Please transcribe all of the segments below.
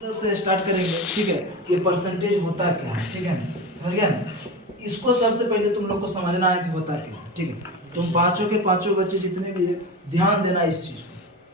से स्टार्ट करेंगे, ठीक है। ये परसेंटेज होता क्या है, ठीक है ना, समझ गया ना। इसको सबसे पहले तुम लोग को समझना है कि होता क्या है, ठीक है। तुम पांचों के पांचों बच्चे जितने भी है, ध्यान देना इस चीज को,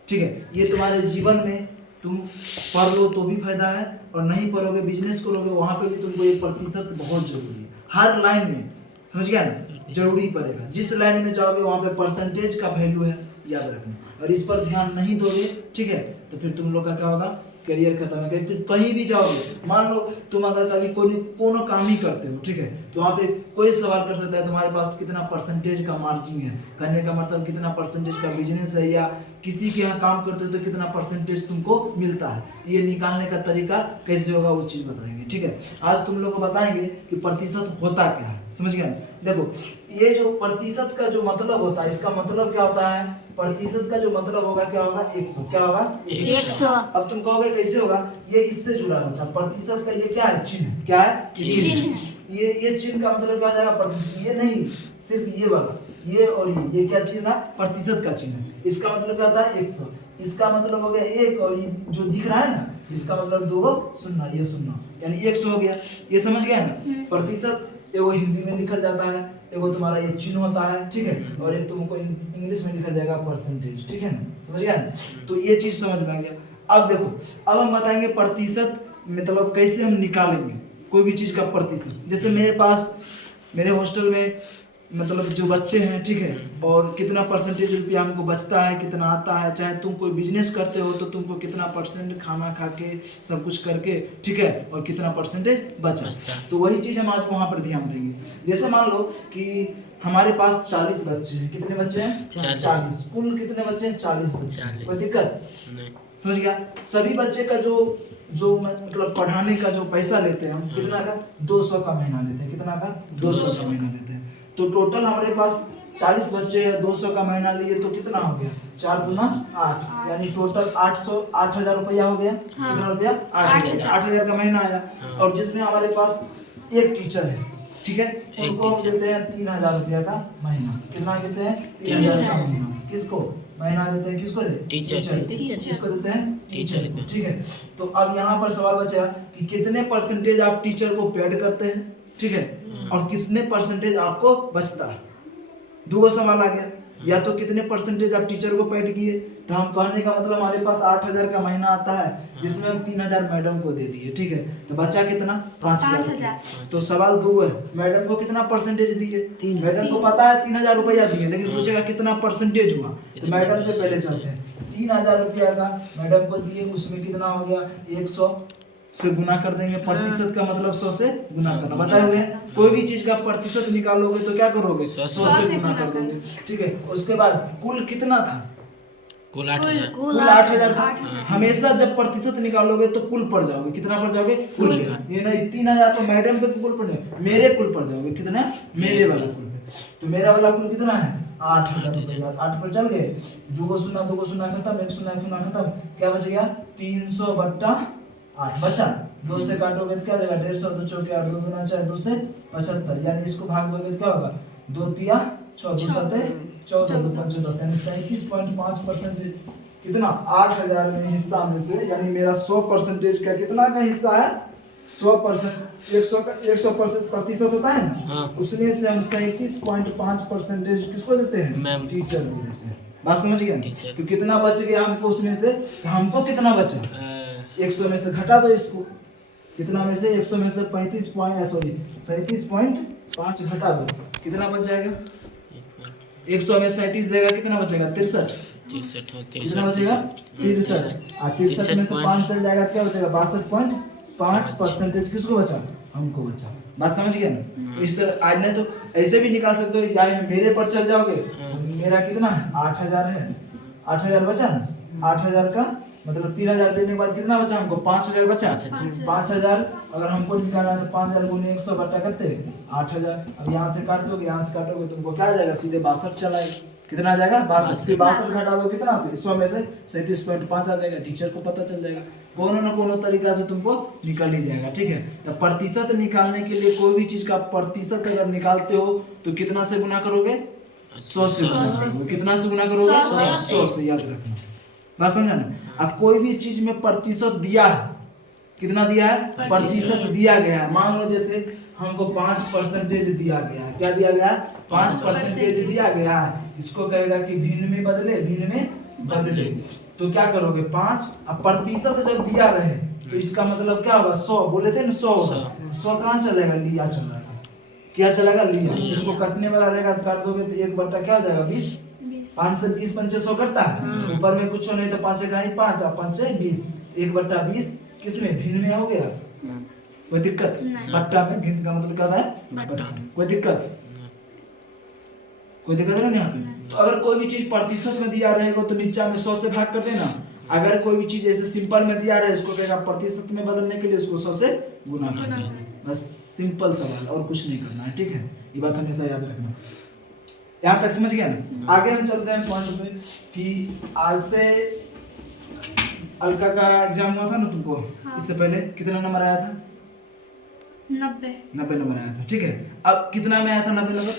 ठीक है। ये तुम्हारे जीवन में तुम पढ़ लो तो भी फायदा है, और नहीं पढ़ोगे बिजनेस करोगे वहां पे भी तुमको ये प्रतिशत बहुत जरूरी है। हर लाइन में, समझ गया ना, जरूरी पड़ेगा। जिस लाइन में जाओगे वहां पे परसेंटेज का वैल्यू है, याद रखना। और इस पर ध्यान नहीं दोगे, ठीक है, तो फिर तुम लोग का क्या होगा, करियर खत्म है। क्योंकि कहीं भी जाओगे, मान लो तुम अगर कभी कोनो काम ही करते हो, ठीक है, तो वहाँ पे कोई सवाल कर सकता है तुम्हारे पास कितना परसेंटेज का मार्जिन है, करने का मतलब कितना परसेंटेज का बिजनेस है, या किसी के यहाँ काम करते हो तो कितना परसेंटेज तुमको मिलता है। तो ये निकालने का तरीका कैसे होगा वो चीज़ बताएंगे, ठीक है। आज तुम लोग को बताएंगे कि प्रतिशत होता क्या है, समझ गया ना। देखो, ये जो प्रतिशत का जो मतलब होता है, इसका मतलब क्या होता है, प्रतिशत का जो मतलब होगा क्या होगा, 100। क्या होगा, 100। अब तुम कहोगे कैसे होगा, ये इससे जुड़ा होता है। प्रतिशत का ये क्या है, चिन्ह। क्या है, चिन्ह। ये चिन्ह का मतलब क्या हो जाएगा, प्रतिशत। ये नहीं, सिर्फ ये वाला, ये और ये क्या चिन्ह है, प्रतिशत का चिन्ह है। इसका मतलब क्या होता है, 100। इसका मतलब हो गया 1, और ये जो दिख रहा है ना, इसका मतलब 2 शून्य, ये शून्य, यानी 100 हो गया। ये समझ गया ना। प्रतिशत एगो हिंदी में लिखा जाता है, एगो तुम्हारा ये चिन्ह होता है, ठीक है, और एक तुमको इंग्लिश में लिखा जाएगा परसेंटेज, ठीक है ना, समझ गया ना। तो ये चीज समझ में आ गया। अब देखो, अब हम बताएंगे प्रतिशत मतलब कैसे हम निकालेंगे कोई भी चीज का प्रतिशत। जैसे मेरे पास, मेरे हॉस्टल में मतलब जो बच्चे हैं, ठीक है, और कितना परसेंटेज रुपया हमको बचता है, कितना आता है, चाहे तुम कोई बिजनेस करते हो तो तुमको कितना परसेंट खाना खा के सब कुछ करके, ठीक है, और कितना परसेंटेज बचा। तो वही चीज हम आज वहां पर ध्यान देंगे। जैसे मान लो कि हमारे पास 40 बच्चे हैं। कितने बच्चे हैं, 40। कुल कितने बच्चे हैं, 40 बच्चे। कोई दिक्कत नहीं, समझ गया। सभी बच्चे का जो मतलब पढ़ाने का जो पैसा लेते हैं हम, कितना का, 200 का महीना लेते हैं। कितना का, 200 का महीना लेते हैं। तो टोटल हमारे पास 40 बच्चे हैं, 200 का महीना लिए तो कितना हो गया, 4 दूना 8, यानी टोटल 8,000 रुपया हो गया। कितना रुपया, 8,000 का महीना आया। और जिसमें हमारे पास एक टीचर है, ठीक है, उनको हम देते हैं 3,000 रुपया का महीना। कितना देते हैं, 3,000 का महीना। किसको महीना देते हैं, किसको, टीचर। किसको देते हैं, टीचर को, ठीक है। तो अब यहाँ पर सवाल बचा कि कितने परसेंटेज आप टीचर को पेड करते हैं, ठीक है, और कितने परसेंटेज आपको बचता है। 2 सवाल आ गया। या तो कितने परसेंटेज आप टीचर को पेड किए, तो हम कहने का मतलब हमारे पास 8,000 का महीना आता है, जिसमें हम 3,000 मैडम को दे दिए, ठीक है, तो बचा कितना, 5,000। तो सवाल 2 है, मैडम को कितना परसेंटेज दिए, मैडम को पता है 3,000 रुपया दिए, लेकिन पूछेगा कितना परसेंटेज हुआ। तो मैडम पे पहले चलते हैं। 3,000 रुपया का मैडम को दिए, उसमें कितना हो गया, 100 से गुना कर देंगे। प्रतिशत का मतलब 100 से गुना करना, बताए हुए हैं। कोई भी चीज का प्रतिशत निकालोगे तो क्या करोगे, 100 से गुना कर दोगे, ठीक है। उसके बाद कुल कितना था, कुल 8,000। कुल 8,000 था। हमेशा जब प्रतिशत निकालोगे तो कुल पर जाओगे। कितना पर जाओगे, कुल पे। ये नहीं 3,000 तो मैडम पे कुल पर नहीं, मेरे कुल पर जाओगे। कितना, मेरे वाला कुल पे। तो मेरा वाला कुल कितना है, 8,000। 8 पर चल गए, 2 शून्य खत्म, 1 शून्य खत्म, क्या बच गया, 300/8 बचा। 2 से काटोगे तो क्या हो जाएगा, 150, 2 चौके 8, 2 दूना 4, 2 से 75, यानी इसको भाग दोगे तो क्या होगा, 2 तिया 6, 2 सते 14, 2 पंचे 10, यानी 37.5%। कितना, 8,000 में हिस्सा में से, यानी मेरा 100% का कितना का हिस्सा है, 100%। 100% प्रतिशत होता है ना, उसमें से हम 37.5% किसको देते हैं, टीचर को देते हैं। बात समझ गया। तो कितना बच गया हमको उसमें से, तो हमको कितना बचा, 100 में से घटा दो इसको। कितना में से, 100 में से 37.5 घटा दो, कितना बच जाएगा, 100 में 37 देगा, कितना बचेगा, 63। कितना बचेगा, 63। और 63 में से 5 चल जाएगा, क्या बचेगा, 62.5%। किसको बचा, हमको बचा। बात समझ गया ना। तो इस तरह आज नहीं तो ऐसे भी निकाल सकते हो, या मेरे पर चल जाओगे, मेरा कितना है, 8,000 है, 8,000 बचा ना, 8,000 का मतलब 3,000 देने के बाद कितना बचा हमको, 5,000 बचा। 5,000 अगर हमको निकालना है तो 5,000 गुने 100 बटा करते 8,000। अब यहाँ से काट दोगे, यहाँ से काटोगे, तुमको क्या आ जाएगा, सीधे 62 चला आएगा। कितना आ जाएगा, 62। 62 घटा दो कितना से, 100 में से 37.5 आ जाएगा। टीचर को पता चल जाएगा, कोनो न कोनो तरीका से तुमको निकल ही जाएगा, ठीक है। तो प्रतिशत निकालने के लिए कोई भी चीज का प्रतिशत अगर निकालते हो तो कितना से गुना करोगे, 100 से गुना करोगे। कितना से गुना करोगे, 100 से, याद रखना। बात समझा ना। अब कोई भी चीज में प्रतिशत दिया है कितना दिया है, प्रतिशत दिया गया है। मान लो जैसे हमको 5% दिया गया है, क्या दिया गया है, 5% दिया गया है। इसको कहेगा कि भिन्न में बदले, भिन्न में बदले, तो क्या करोगे 5। अब प्रतिशत जब दिया रहे तो इसका मतलब क्या होगा, 100 बोले थे ना, 100 कहाँ चलेगा, लिया चलेगा, क्या चलेगा, लिया। इसको कटने वाला रहेगा तो काट दोगे तो 1/, क्या हो जाएगा, 20। 5 से 20 पंचे 100 करता है, ऊपर में कुछ नहीं तो 5 का 5 और 5 है 20, 1/20 किसमें, भिन्न में हो गया, कोई दिक्कत, बट्टा में भिन्न का मतलब क्या होता है, बट्टा, कोई दिक्कत, कोई दिक्कत है ना यहाँ पे। तो अगर कोई भी चीज प्रतिशत में दिया रहेगा तो नीचा में 100 से भाग कर देना। अगर कोई भी चीज ऐसे सिंपल में दिया रहे उसको कहेगा प्रतिशत में बदलने के लिए उसको 100 से गुना करना, बस सिंपल सवाल, और कुछ नहीं करना है, ठीक है, ये बात हमेशा याद रखना। यहाँ तक समझ गया ना। आगे हम चलते हैं पॉइंट पे कि आज से अलका का एग्जाम हुआ था ना तुमको, हाँ। इससे पहले कितना नंबर आया था, 90 नंबर आया था, ठीक है। अब कितना में आया था 90 नंबर,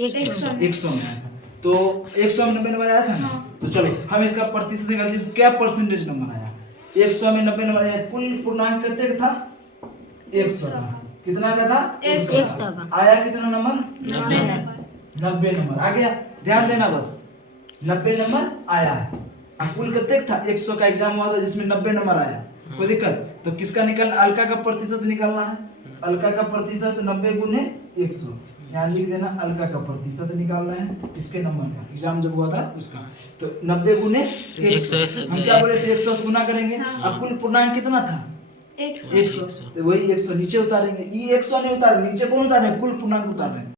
100 में आया था। तो 100 में 90 नंबर आया था ना, तो चलो हम इसका प्रतिशत निकालते हैं, क्या परसेंटेज नंबर आया। 100 में 90 नंबर आया, कुल पूर्णांक कितने का था, 100 का, कितना का था, 100 का। आया कितना नंबर, 90 नंबर आ गया। ध्यान देना बस, 90 नंबर आया है। कुल कितने था, 100 का एग्जाम हुआ था जिसमें 90 नंबर आया, कोई दिक्कत। तो किसका निकालना, अलका का प्रतिशत निकालना है। अलका का प्रतिशत 90 गुने 100, यहाँ लिख देना अलका का प्रतिशत निकालना है इसके नंबर का, एग्जाम जब हुआ था उसका। तो 90 गुने 100, हम क्या बोले थे, 100 से गुना करेंगे। अब कुल पूर्णांक कितना था, 100, तो वही 100 नीचे उतारेंगे। ये 100 नहीं उतारे, नीचे कौन उतारे, कुल पूर्णांक उतार रहे हैं।